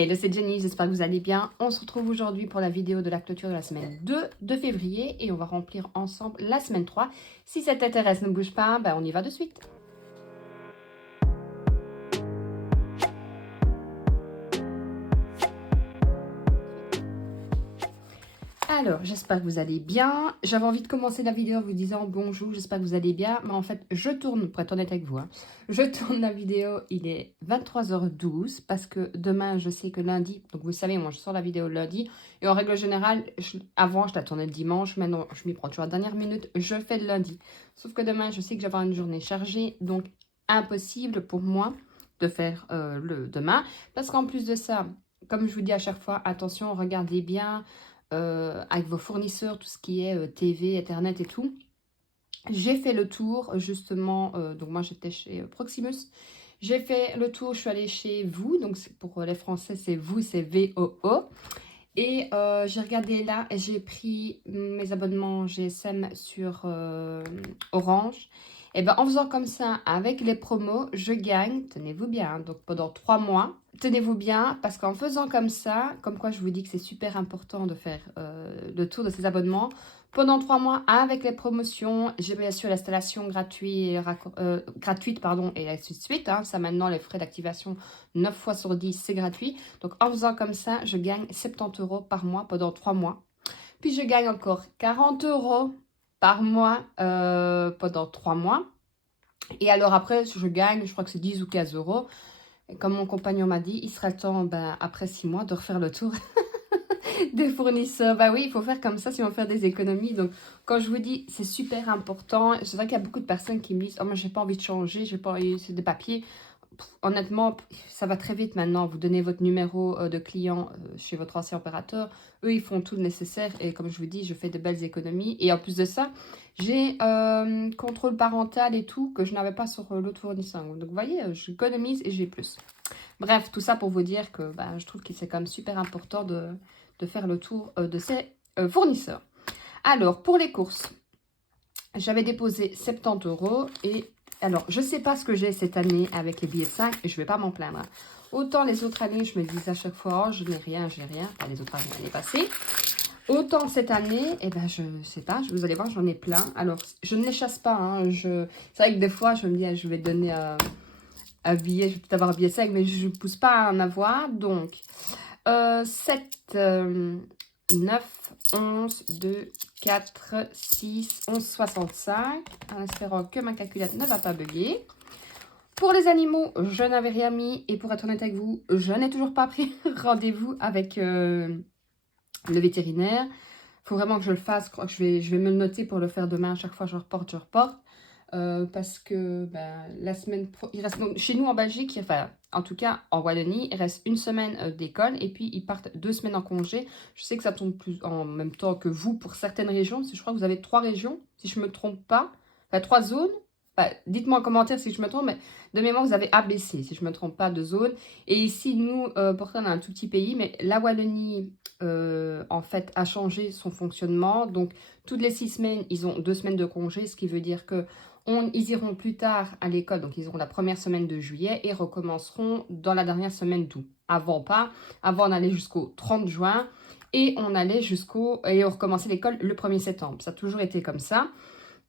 Hello, c'est Jenny, j'espère que vous allez bien. On se retrouve aujourd'hui pour la vidéo de la clôture de la semaine 2 de février et on va remplir ensemble la semaine 3. Si ça t'intéresse, ne bouge pas, on y va de suite. Alors, j'espère que vous allez bien. J'avais envie de commencer la vidéo en vous disant bonjour, j'espère que vous allez bien. Mais en fait, je tourne, pour être honnête avec vous, je tourne la vidéo, il est 23h12 parce que demain, je sais que lundi, donc vous savez, moi je sors la vidéo le lundi. Et en règle générale, avant, je la tournais le dimanche, maintenant, je m'y prends toujours à la dernière minute, je fais le lundi. Sauf que demain, je sais que j'aurai une journée chargée, donc impossible pour moi de faire le demain. Parce qu'en plus de ça, comme je vous dis à chaque fois, attention, regardez bien avec vos fournisseurs, tout ce qui est TV, Internet et tout. J'ai fait le tour justement, donc moi j'étais chez Proximus. J'ai fait le tour, je suis allée chez vous, donc pour les Français c'est vous, c'est VOO. Et j'ai regardé là et j'ai pris mes abonnements GSM sur Orange. Et en faisant comme ça, avec les promos, je gagne, tenez-vous bien, donc pendant 3 mois. Tenez-vous bien, parce qu'en faisant comme ça, comme quoi je vous dis que c'est super important de faire le tour de ces abonnements, pendant 3 mois, avec les promotions, j'ai bien sûr l'installation gratuite, et ainsi de suite. Ça maintenant, les frais d'activation, 9 fois sur 10, c'est gratuit. Donc en faisant comme ça, je gagne 70 € par mois pendant 3 mois. Puis je gagne encore 40 € par mois pendant 3 mois. Et alors après, je gagne, je crois que c'est 10 ou 15 €. Et comme mon compagnon m'a dit, il sera temps, après 6 mois, de refaire le tour des fournisseurs. Oui, il faut faire comme ça si on veut faire des économies. Donc, quand je vous dis, c'est super important. C'est vrai qu'il y a beaucoup de personnes qui me disent « Oh, moi, j'ai pas envie de changer, j'ai pas envie, c'est des papiers. » Honnêtement, ça va très vite maintenant. Vous donnez votre numéro de client chez votre ancien opérateur. Eux, ils font tout le nécessaire. Et comme je vous dis, je fais de belles économies. Et en plus de ça, j'ai contrôle parental et tout que je n'avais pas sur l'autre fournisseur. Donc, vous voyez, j'économise et j'ai plus. Bref, tout ça pour vous dire que je trouve que c'est quand même super important de faire le tour de ces fournisseurs. Alors, pour les courses, j'avais déposé 70 € et alors, je ne sais pas ce que j'ai cette année avec les billets de 5 et je ne vais pas m'en plaindre. Autant les autres années, je me dis à chaque fois, oh, je n'ai rien, j'ai rien. Enfin, les autres années, l'année passée. Autant cette année, je ne sais pas, vous allez voir, j'en ai plein. Alors, je ne les chasse pas. C'est vrai que des fois, je me dis, je vais donner un billet, je vais peut-être avoir un billet de 5, mais je ne pousse pas à en avoir. Donc, 7, 9, 11, 2, 4, 6, 11, 65. En espérant que ma calculette ne va pas bugger. Pour les animaux, je n'avais rien mis. Et pour être honnête avec vous, je n'ai toujours pas pris rendez-vous avec le vétérinaire. Il faut vraiment que je le fasse. Je crois que je vais me le noter pour le faire demain. À chaque fois, je reporte. Parce que la semaine il reste donc, chez nous en Belgique, enfin en tout cas en Wallonie, il reste une semaine d'école et puis ils partent 2 semaines en congé. Je sais que ça tombe plus en même temps que vous pour certaines régions. Je crois que vous avez 3 régions, si je ne me trompe pas. Enfin, 3 zones. Dites-moi en commentaire si je me trompe, mais de mémoire vous avez ABC, si je ne me trompe pas, de zones. Et ici, nous, pourtant on a un tout petit pays, mais la Wallonie, en fait, a changé son fonctionnement. Donc, toutes les 6 semaines, ils ont 2 semaines de congé, ce qui veut dire que ils iront plus tard à l'école, donc ils auront la première semaine de juillet et recommenceront dans la dernière semaine d'août. Avant pas, avant on allait jusqu'au 30 juin et on recommençait l'école le 1er septembre. Ça a toujours été comme ça.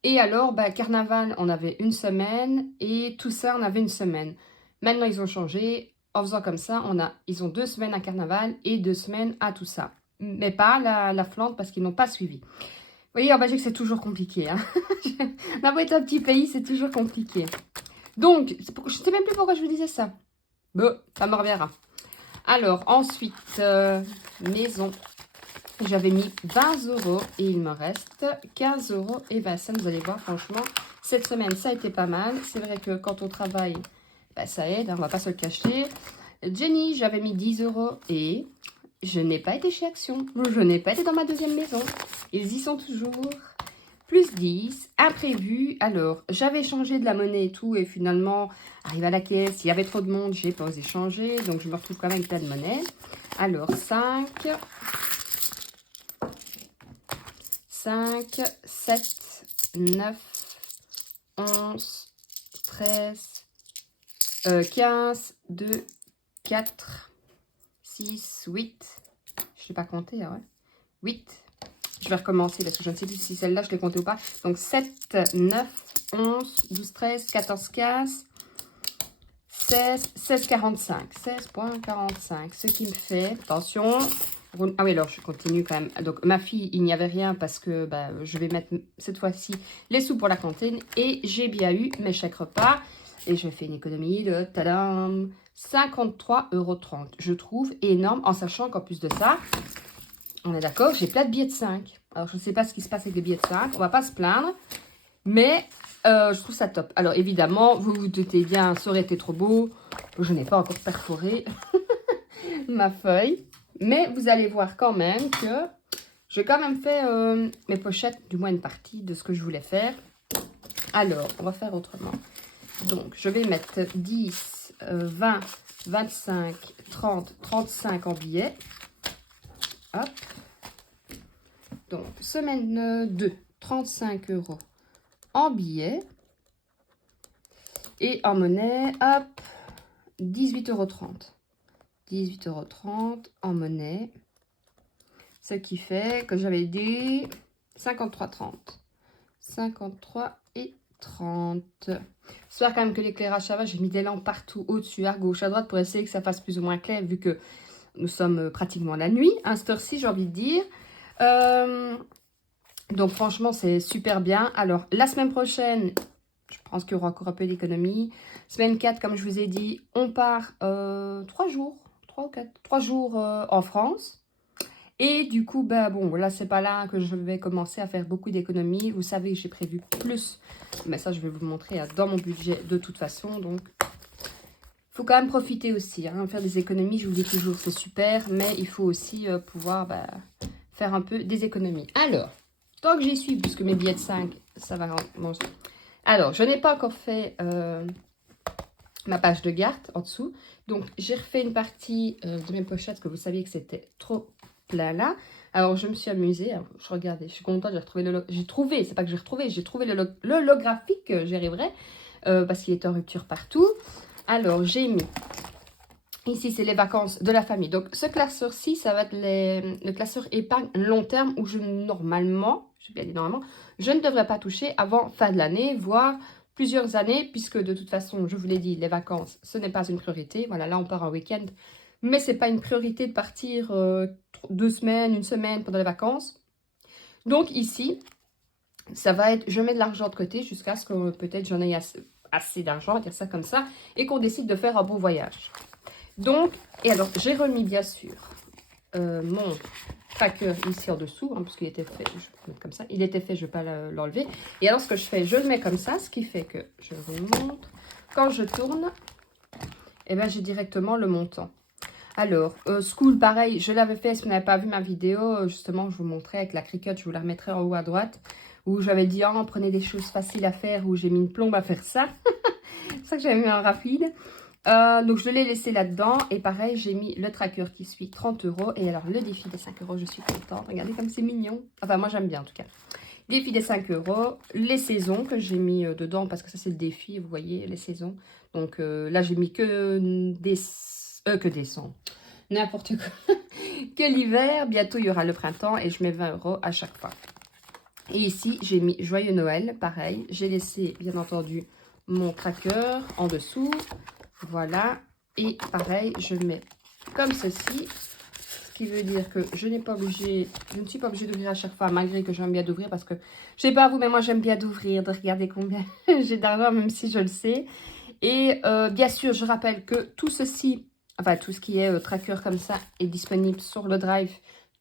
Et alors, carnaval, on avait une semaine et tout ça, on avait une semaine. Maintenant, ils ont changé. En faisant comme ça, ils ont 2 semaines à carnaval et 2 semaines à tout ça. Mais pas la Flandre parce qu'ils n'ont pas suivi. Vous voyez, en Belgique, c'est toujours compliqué. D'avoir été un petit pays, c'est toujours compliqué. Donc, je ne sais même plus pourquoi je vous disais ça. Bon, ça me reviendra. Alors, ensuite, maison. J'avais mis 20 € et il me reste 15 € et 20 cents. Vous allez voir, franchement, cette semaine, ça a été pas mal. C'est vrai que quand on travaille, ça aide, on ne va pas se le cacher. Jenny, j'avais mis 10 € et je n'ai pas été chez Action. Je n'ai pas été dans ma deuxième maison. Ils y sont toujours. Plus 10, imprévu. Alors, j'avais changé de la monnaie et tout. Et finalement, arrivé à la caisse, il y avait trop de monde. J'ai pas osé changer. Donc, je me retrouve quand même avec plein de monnaie. Alors, 5, 7, 9, 11, 13, 15, 2, 4, 6, 8. Je n'ai pas compté, hein, ouais. 8. Je vais recommencer parce que je ne sais plus si celle-là, je l'ai comptée ou pas. Donc, 7, 9, 11, 12, 13, 14, 15, 16, 16, 45. 16,45. Ce qui me fait, attention. Ah oui, alors je continue quand même. Donc, ma fille, il n'y avait rien parce que bah, je vais mettre cette fois-ci les sous pour la cantine. Et j'ai bien eu mes chèques repas. Et je fais une économie de 53,30 €. Je trouve énorme en sachant qu'en plus de ça, on est d'accord, j'ai plein de billets de 5. Alors, je ne sais pas ce qui se passe avec les billets de 5. On va pas se plaindre. Mais je trouve ça top. Alors, évidemment, vous vous doutez bien, ça aurait été trop beau. Je n'ai pas encore perforé ma feuille. Mais vous allez voir quand même que j'ai quand même fait mes pochettes, du moins une partie de ce que je voulais faire. Alors, on va faire autrement. Donc, je vais mettre 10, 20, 25, 30, 35 en billets. Hop. Donc, semaine 2, 35 € en billets. Et en monnaie, hop, 18,30 €. 18,30 € en monnaie. Ce qui fait que j'avais dit 53,30. 53,30. J'espère quand même que l'éclairage ça va. J'ai mis des lampes partout, au-dessus, à gauche, à droite, pour essayer que ça fasse plus ou moins clair, vu que nous sommes pratiquement la nuit. À cette heure-ci, j'ai envie de dire. Donc franchement, c'est super bien. Alors, la semaine prochaine, je pense qu'il y aura encore un peu d'économie. Semaine 4, comme je vous ai dit, on part 3 jours, 3 ou 4, 3 jours en France. Et du coup, ben bon, là, c'est pas là que je vais commencer à faire beaucoup d'économies. Vous savez, j'ai prévu plus. Mais ça, je vais vous montrer dans mon budget de toute façon. Donc, il faut quand même profiter aussi. Hein. Faire des économies, je vous dis toujours, c'est super. Mais il faut aussi pouvoir faire un peu des économies. Alors, tant que j'y suis, puisque mes billets de 5, ça va manger. Alors, je n'ai pas encore fait ma page de garde en dessous. Donc, j'ai refait une partie de mes pochettes que vous saviez que c'était trop plein là. Alors, je me suis amusée. Alors, je regardais, je suis contente, j'ai trouvé, c'est pas que j'ai trouvé l'holographique, j'y arriverai, parce qu'il est en rupture partout. Alors, j'ai mis, ici, c'est les vacances de la famille. Donc, ce classeur-ci, ça va être le classeur épargne long terme où normalement, je vais bien dire normalement, je ne devrais pas toucher avant fin de l'année, voire plusieurs années, puisque de toute façon, je vous l'ai dit, les vacances, ce n'est pas une priorité. Voilà, là, on part en week-end, mais ce n'est pas une priorité de partir 2 semaines, une semaine pendant les vacances. Donc, ici, ça va être, je mets de l'argent de côté jusqu'à ce que peut-être j'en ai assez d'argent, on va dire ça comme ça, et qu'on décide de faire un beau voyage. Donc, et alors, j'ai remis bien sûr mon tracker ici en dessous, hein, parce qu'il était fait, je vais le mettre comme ça, il était fait, je ne vais pas l'enlever. Et alors, ce que je fais, je le mets comme ça, ce qui fait que, je vous montre, quand je tourne, eh ben, j'ai directement le montant. Alors, School, pareil, je l'avais fait, si vous n'avez pas vu ma vidéo, justement, je vous montrais avec la Cricut, je vous la remettrai en haut à droite, où j'avais dit, oh, prenez des choses faciles à faire, où j'ai mis une plombe à faire ça. C'est pour ça que j'avais mis un rapide. Donc, je l'ai laissé là-dedans. Et pareil, j'ai mis le tracker qui suit 30 €. Et alors, le défi des 5 €, je suis contente. Regardez comme c'est mignon. Enfin, moi, j'aime bien en tout cas. Défi des 5 €. Les saisons que j'ai mis dedans, parce que ça, c'est le défi. Vous voyez, les saisons. Donc, là, j'ai mis que décembre. N'importe quoi. Que l'hiver. Bientôt, il y aura le printemps. Et je mets 20 € à chaque fois. Et ici, j'ai mis Joyeux Noël. Pareil. J'ai laissé, bien entendu, mon tracker en dessous. Voilà, et pareil, je mets comme ceci, ce qui veut dire que je ne suis pas obligée d'ouvrir à chaque fois, malgré que j'aime bien d'ouvrir, parce que, je sais pas vous, mais moi j'aime bien d'ouvrir, de regarder combien j'ai d'argent, même si je le sais. Et bien sûr, je rappelle que tout ceci, enfin tout ce qui est tracker comme ça, est disponible sur le Drive.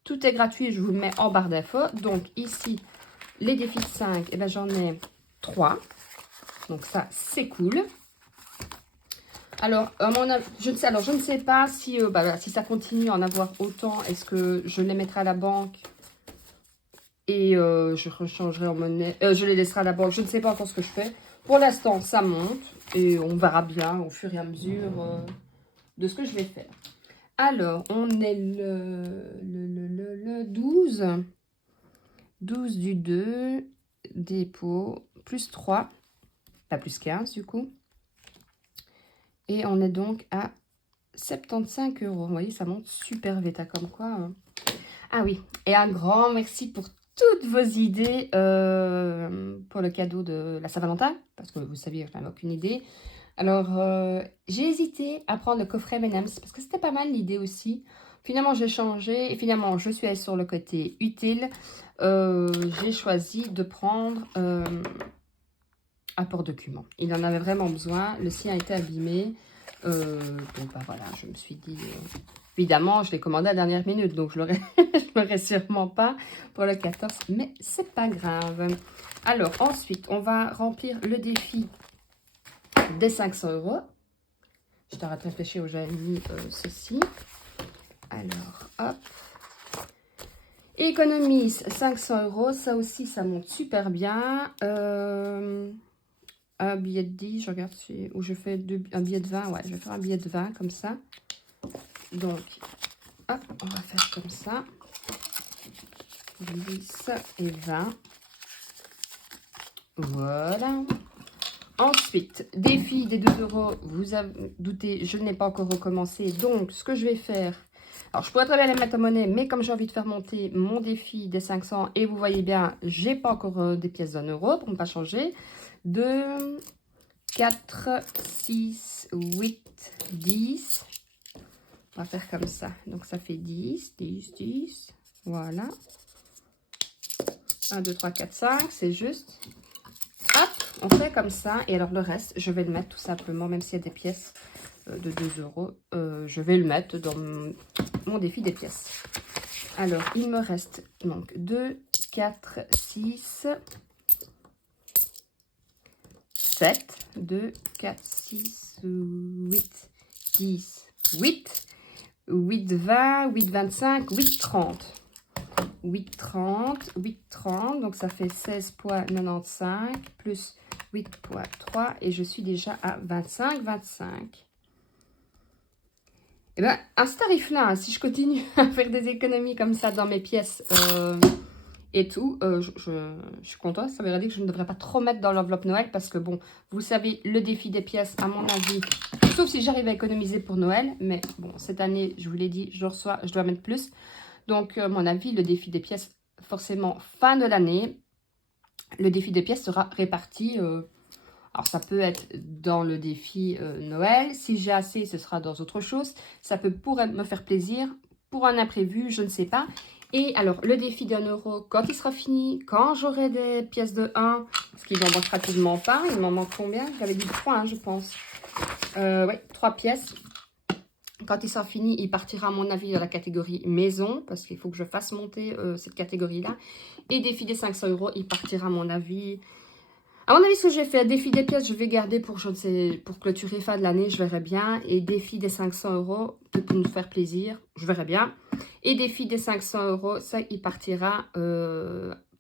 Tout est gratuit, je vous le mets en barre d'infos. Donc ici, les défis de 5, eh ben, j'en ai 3. Donc ça, c'est cool. Alors, je ne sais pas si, si ça continue à en avoir autant, est-ce que je les mettrai à la banque et je rechangerai en monnaie, je les laisserai à la banque, je ne sais pas encore ce que je fais. Pour l'instant, ça monte et on verra bien au fur et à mesure de ce que je vais faire. Alors, on est le 12, 12 du 2, dépôt, plus 3, pas plus 15 du coup. Et on est donc à 75 €. Vous voyez, ça monte super vite, hein, comme quoi. Ah oui, et un grand merci pour toutes vos idées pour le cadeau de la Saint-Valentin, parce que vous saviez, je n'avais aucune idée. Alors, j'ai hésité à prendre le coffret M&M's, parce que c'était pas mal l'idée aussi. Finalement, j'ai changé, et finalement, je suis allée sur le côté utile. J'ai choisi de prendre un porte-document. Il en avait vraiment besoin, le sien était abîmé. Donc, bah voilà, je me suis dit... évidemment, je l'ai commandé à la dernière minute, donc je l'aurai sûrement pas pour le 14, mais c'est pas grave. Alors, ensuite, on va remplir le défi des 500 €. Je t'arrête de réfléchir où j'avais mis ceci. Alors, hop. Économise 500 €. Ça aussi, ça monte super bien. Un billet de 10, je regarde où je fais un billet de 20. Ouais, je vais faire un billet de 20 comme ça. Donc, hop, on va faire comme ça. 10 et 20. Voilà. Ensuite, défi des 2 €. Vous avez douté, je n'ai pas encore recommencé. Donc, ce que je vais faire... Alors, je pourrais très bien les mettre en monnaie, mais comme j'ai envie de faire monter mon défi des 500, et vous voyez bien, j'ai pas encore des pièces d'1 € pour ne pas changer. 2, 4, 6, 8, 10. On va faire comme ça. Donc, ça fait 10, 10, 10. Voilà. 1, 2, 3, 4, 5. C'est juste. Hop, on fait comme ça. Et alors, le reste, je vais le mettre tout simplement, même s'il y a des pièces de 2 €. Je vais le mettre dans mon défi des pièces. Alors, il me reste donc 2, 4, 6, 7, 2, 4, 6, 8, 10, 8, 8, 20, 8, 25, 8, 30. 8, 30, 8, 30, donc ça fait 16,95 plus 8,3 et je suis déjà à 25,25. Et bien, à ce tarif-là, si je continue à faire des économies comme ça dans mes pièces et tout, je suis contente. Ça veut dire que je ne devrais pas trop mettre dans l'enveloppe Noël parce que, bon, vous savez, le défi des pièces, à mon avis, sauf si j'arrive à économiser pour Noël, mais bon, cette année, je vous l'ai dit, je dois mettre plus. Donc, à mon avis, le défi des pièces, forcément, fin de l'année, le défi des pièces sera réparti. Alors, ça peut être dans le défi Noël. Si j'ai assez, ce sera dans autre chose. Ça pourrait me faire plaisir pour un imprévu, je ne sais pas. Et alors, le défi d'1 €, quand il sera fini, quand j'aurai des pièces de 1, parce qu'il n'en manque pratiquement pas. Il m'en manque combien? J'avais dit 3, hein, je pense. Oui, 3 pièces. Quand il sera fini, il partira à mon avis dans la catégorie maison, parce qu'il faut que je fasse monter cette catégorie-là. Et défi des 500 €, il partira à mon avis... À mon avis, ce que j'ai fait, défi des pièces, je vais garder pour, je ne sais, pour clôturer fin de l'année, je verrai bien. Et défi des 500 €, pour nous faire plaisir, je verrai bien. Et défi des 500 €, ça, il partira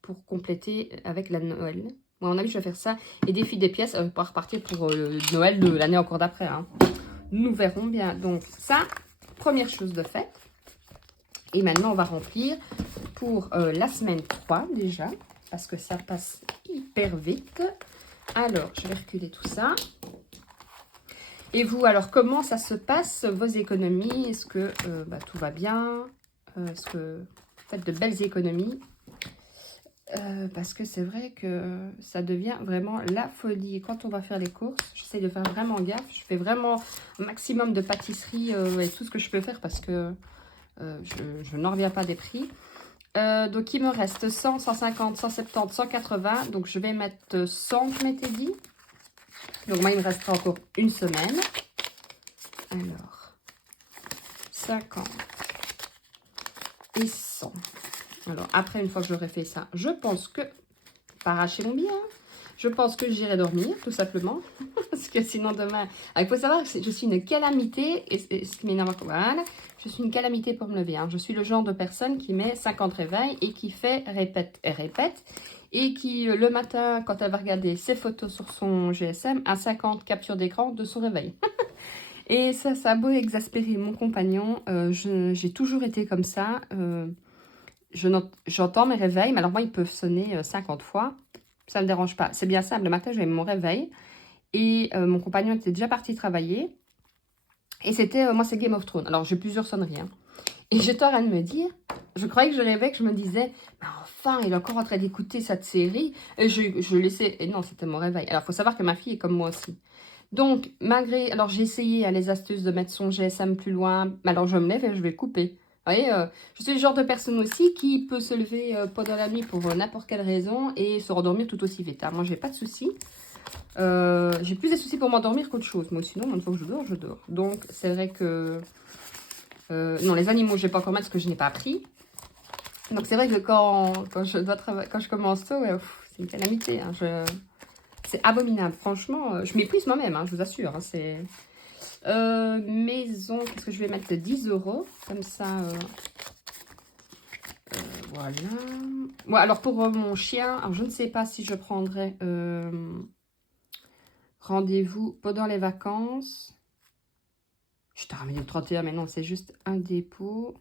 pour compléter avec la Noël. Bon, à mon avis, je vais faire ça. Et défi des pièces, on va repartir pour Noël de l'année encore d'après, hein. Nous verrons bien. Donc, ça, première chose de faite. Et maintenant, on va remplir pour la semaine 3 déjà, parce que ça passe hyper vite. Alors, je vais reculer tout ça. Et vous, alors, comment ça se passe, vos économies? Est-ce que tout va bien? Est-ce que vous faites de belles économies? Parce que c'est vrai que ça devient vraiment la folie. Et quand on va faire les courses, j'essaie de faire vraiment gaffe. Je fais vraiment un maximum de pâtisserie et tout ce que je peux faire parce que je n'en reviens pas des prix. Donc, il me reste 100, 150, 170, 180. Donc, je vais mettre 100, je m'étais dit. Donc, moi, il me restera encore une semaine. Alors, 50 et 100. Alors, après, une fois que j'aurai fait ça, je pense que, pas arracher mon billet, hein, je pense que j'irai dormir, tout simplement. Parce que sinon, demain... Alors, il faut savoir que je suis une calamité, et ce qui m'énerve, voilà, je suis une calamité pour me lever. Hein. Je suis le genre de personne qui met 50 réveils et qui fait répète et répète. Et qui, le matin, quand elle va regarder ses photos sur son GSM, a 50 captures d'écran de son réveil. Et ça a beau exaspérer mon compagnon. J'ai toujours été comme ça. J'entends mes réveils, mais alors moi, ils peuvent sonner 50 fois. Ça ne me dérange pas. C'est bien simple. Le matin, j'avais mon réveil. Et mon compagnon était déjà parti travailler. Et c'était, moi c'est Game of Thrones. Alors j'ai plusieurs sonneries. Hein. Et j'étais en train de me dire, je croyais que je rêvais, que je me disais, mais enfin, il est encore en train d'écouter cette série. Et je laissais, et non, c'était mon réveil. Alors il faut savoir que ma fille est comme moi aussi. Donc, malgré, alors j'ai essayé les astuces de mettre son GSM plus loin, mais alors je me lève et je vais couper. Vous voyez, je suis le genre de personne aussi qui peut se lever pendant la nuit pour n'importe quelle raison et se rendormir tout aussi vite. Hein. Moi, j'ai pas de soucis. J'ai plus de soucis pour m'endormir qu'autre chose. Moi, sinon, une fois que je dors, je dors. Donc, c'est vrai que... non, les animaux, je vais pas encore mettre parce que je n'ai pas appris. Donc, c'est vrai que quand je commence tôt, c'est une calamité. Hein. C'est abominable. Franchement, je m'épuise moi-même, hein, je vous assure. Hein, c'est... maison, qu'est-ce que je vais mettre? 10 €. Comme ça, voilà. Ouais, alors, pour mon chien, alors, je ne sais pas si je prendrai... rendez-vous pendant les vacances. Je t'ai ramené le 31, mais non, c'est juste un dépôt.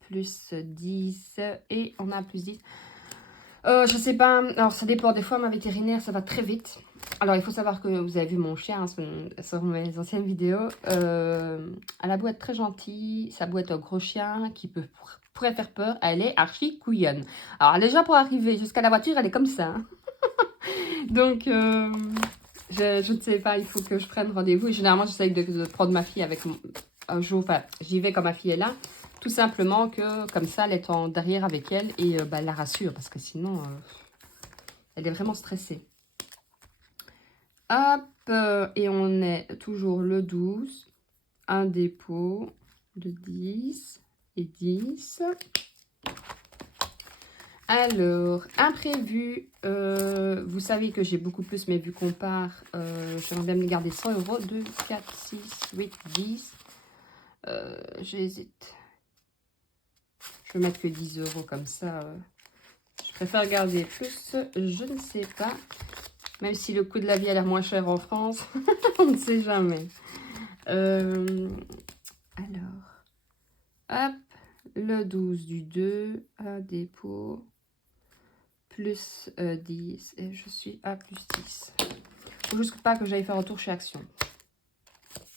Plus 10. Et on a plus 10. Je sais pas. Alors, ça dépend. Des fois, ma vétérinaire, ça va très vite. Alors, il faut savoir que vous avez vu mon chien sur mes anciennes vidéos. Elle a beau être très gentille. Ça a beau être un gros chien qui pourrait faire peur. Elle est archi couillonne. Alors, déjà, pour arriver jusqu'à la voiture, elle est comme ça. Hein. Donc... je ne sais pas, il faut que je prenne rendez-vous. Et généralement, j'essaye de prendre ma fille avec un jour. Enfin, j'y vais quand ma fille est là. Tout simplement que, comme ça, elle est en derrière avec elle et elle la rassure. Parce que sinon, elle est vraiment stressée. Hop, et on est toujours le 12. Un dépôt de 10 et 10. Alors, imprévu, vous savez que j'ai beaucoup plus, mais vu qu'on part, j'aimerais bien me garder 100 €. 2, 4, 6, 8, 10. J'hésite. Je vais mettre que 10 € comme ça. Je préfère garder plus, je ne sais pas. Même si le coût de la vie a l'air moins cher en France, on ne sait jamais. Alors, hop, le 12 du 2, un dépôt. Plus 10 et je suis à plus 10. Il ne faut juste pas que j'aille faire un tour chez Action.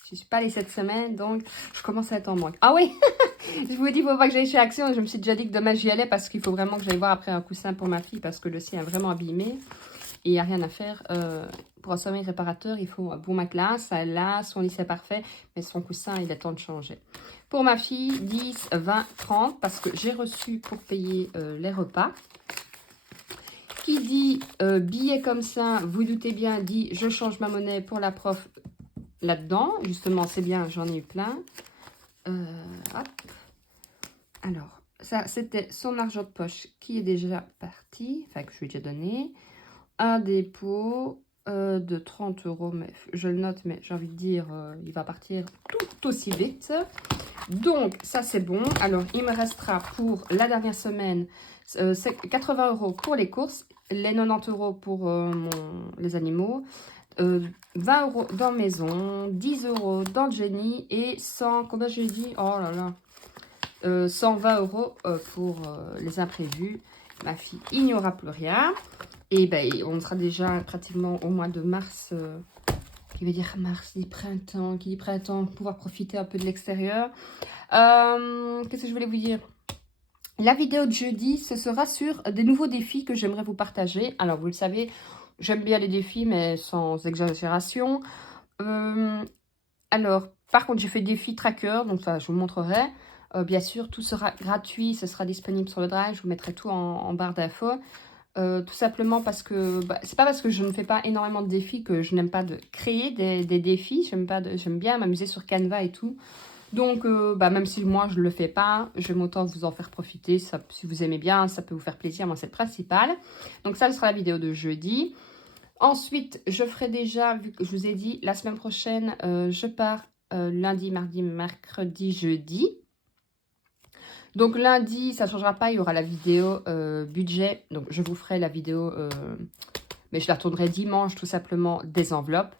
Je ne suis pas allée cette semaine, donc je commence à être en manque. Ah oui. Je vous dis, il ne faut pas que j'aille chez Action. Je me suis déjà dit que demain j'y allais parce qu'il faut vraiment que j'aille voir après un coussin pour ma fille parce que le sien est vraiment abîmé et il n'y a rien à faire. Pour un sommeil réparateur, il faut un bon matelas. Ça là, son lit c'est parfait, mais son coussin, il est temps de changer. Pour ma fille, 10, 20, 30 parce que j'ai reçu pour payer les repas. Qui dit billet comme ça, vous doutez bien, dit je change ma monnaie pour la prof là-dedans. Justement, c'est bien, j'en ai eu plein. Hop. Alors, ça, c'était son argent de poche qui est déjà parti. Enfin, que je lui ai déjà donné. Un dépôt de 30 €. Mais je le note, mais j'ai envie de dire, il va partir tout aussi vite. Donc, ça, c'est bon. Alors, il me restera pour la dernière semaine 80 € pour les courses. Les 90 € pour les animaux, 20 € dans maison, 10 € dans le génie et 100, combien j'ai dit? Oh là là, 120 € pour les imprévus. Ma fille, il n'y aura plus rien. Et ben, on sera déjà pratiquement au mois de mars, qui veut dire mars, dit printemps, qui dit printemps, pouvoir profiter un peu de l'extérieur. Qu'est-ce que je voulais vous dire? La vidéo de jeudi, ce sera sur des nouveaux défis que j'aimerais vous partager. Alors, vous le savez, j'aime bien les défis, mais sans exagération. Alors, par contre, j'ai fait défi tracker, donc ça, je vous montrerai. Bien sûr, tout sera gratuit, ce sera disponible sur le Drive. Je vous mettrai tout en barre d'infos. Tout simplement parce que, c'est pas parce que je ne fais pas énormément de défis que je n'aime pas de créer des défis. J'aime bien m'amuser sur Canva et tout. Donc, même si moi, je ne le fais pas, j'aime autant vous en faire profiter. Ça, si vous aimez bien, ça peut vous faire plaisir. Moi, c'est le principal. Donc, ça, ce sera la vidéo de jeudi. Ensuite, je ferai déjà, vu que je vous ai dit, la semaine prochaine, je pars lundi, mardi, mercredi, jeudi. Donc, lundi, ça ne changera pas. Il y aura la vidéo budget. Donc, je vous ferai la vidéo, mais je la tournerai dimanche, tout simplement, des enveloppes.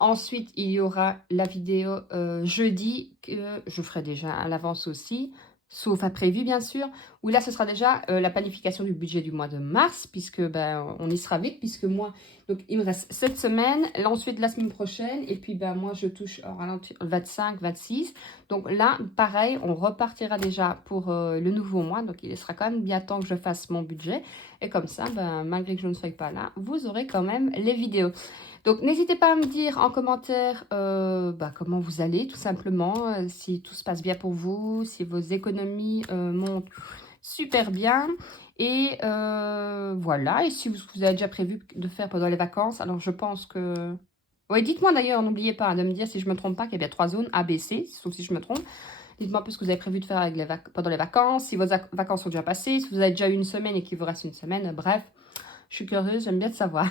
Ensuite, il y aura la vidéo jeudi que je ferai déjà à l'avance aussi, sauf imprévu bien sûr, où là ce sera déjà la planification du budget du mois de mars, puisque on y sera vite, puisque moi, Donc, il me reste cette semaine, là, ensuite la semaine prochaine. Et puis, ben, moi, je touche le 25, 26. Donc là, pareil, on repartira déjà pour le nouveau mois. Donc, il sera quand même bien temps que je fasse mon budget. Et comme ça, ben, malgré que je ne sois pas là, vous aurez quand même les vidéos. Donc, n'hésitez pas à me dire en commentaire comment vous allez, tout simplement. Si tout se passe bien pour vous, si vos économies montent super bien. Et voilà, et si vous avez déjà prévu de faire pendant les vacances, alors je pense que... Oui, dites-moi d'ailleurs, n'oubliez pas de me dire si je ne me trompe pas qu'il y a bien 3 zones A, B, C, sauf si je me trompe. Dites-moi un peu ce que vous avez prévu de faire avec pendant les vacances, si vos vacances sont déjà passées, si vous avez déjà eu une semaine et qu'il vous reste une semaine, bref. Je suis curieuse, j'aime bien de savoir.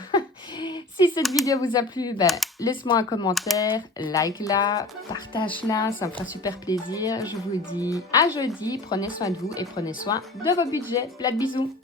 Si cette vidéo vous a plu, ben, laisse-moi un commentaire, like-la, partage-la, ça me fera super plaisir. Je vous dis à jeudi, prenez soin de vous et prenez soin de vos budgets. Plein de bisous.